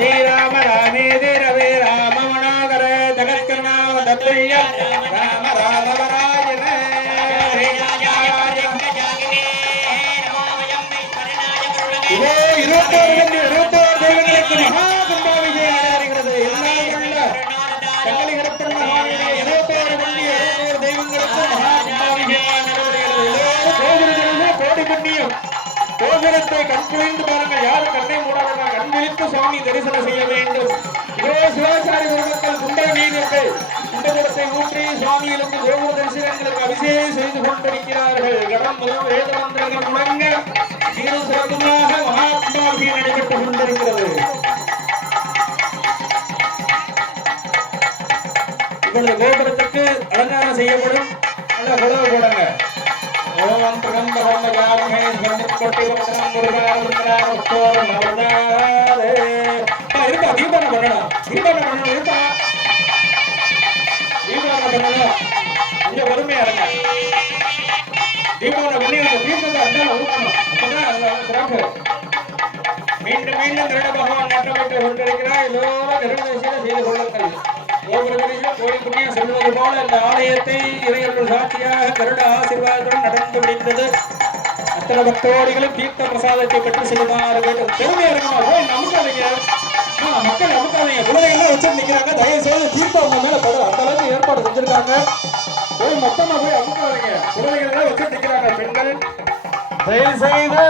ஸ்ரீராம ராமேதி ரவே ராம மனோகர ஜகத்கருணாவதத்துல்ய ராம ராமவராஜன இதோ 21 தெய்வங்களுக்கு மகா கும்பாபிஷேகம் நடைபெறுகிறது. எல்லாம் உள்ள தங்களை கிடப்பட்ட மகாவிலே 21 தெய்வங்களுக்கு மகா கும்பாபிஷேகம் நடைபெறுகிறது. கோடி புண்ணியம். கோபுரத்தை கண்குளிர்ந்து பாருங்கள். யாரும் கண்ணை மூடாமல் கண் விழித்து சுவாமி தரிசனம் செய்ய வேண்டும். இதோ சிவாச்சாரி பெருமக்கள் குண்டமீனர்கள் குண்டகுடத்தை ஊற்றி சுவாமியிலிருந்து கோபுர தரிசனங்களுக்கு அபிஷேகம் செய்து கொண்டிருக்கிறார்கள். கடம் முதல் வேத மந்திரங்கள் முழங்க சீர சிறப்புமாக மகாத்மாபிஷேகம் நடைபெற்றுக் கொண்டிருக்கிறது. இப்பொழுது கோபுரத்துக்கு அலங்காரம் செய்யப்படும். நல்ல குழவு போடுங்க. மீண்டும் மீண்டும் திருட பகவான் நட்டமிட்டு கொண்டிருக்கிறார். எல்லோரும் செய்து கொள்ளுங்கள். கோடி புண்ணியம் செல்வது போல இந்த ஆலயத்தை இறையர்கள் சாட்சியாக கருட ஆசீர்வாதத்துடன் நடந்து முடிந்தது. அத்தனை பக்தோடிகளும் தீர்த்த பிரசாதத்தை பெற்று செல்லுமாறு வேண்டும். பெருமையா இருக்கணும். போய் நமுக்காதீங்க மக்கள், நமுக்காதீங்க. குழந்தைகள்லாம் வச்சு நிற்கிறாங்க. தயவு செய்து தீர்த்தம் அவங்க மேல படும். அந்த அளவுக்கு ஏற்பாடு செஞ்சிருக்காங்க. போய் மொத்தமா போய் அமுக்காதீங்க. குழந்தைகள் வச்சு நிற்கிறாங்க பெண்கள். தயவு செய்து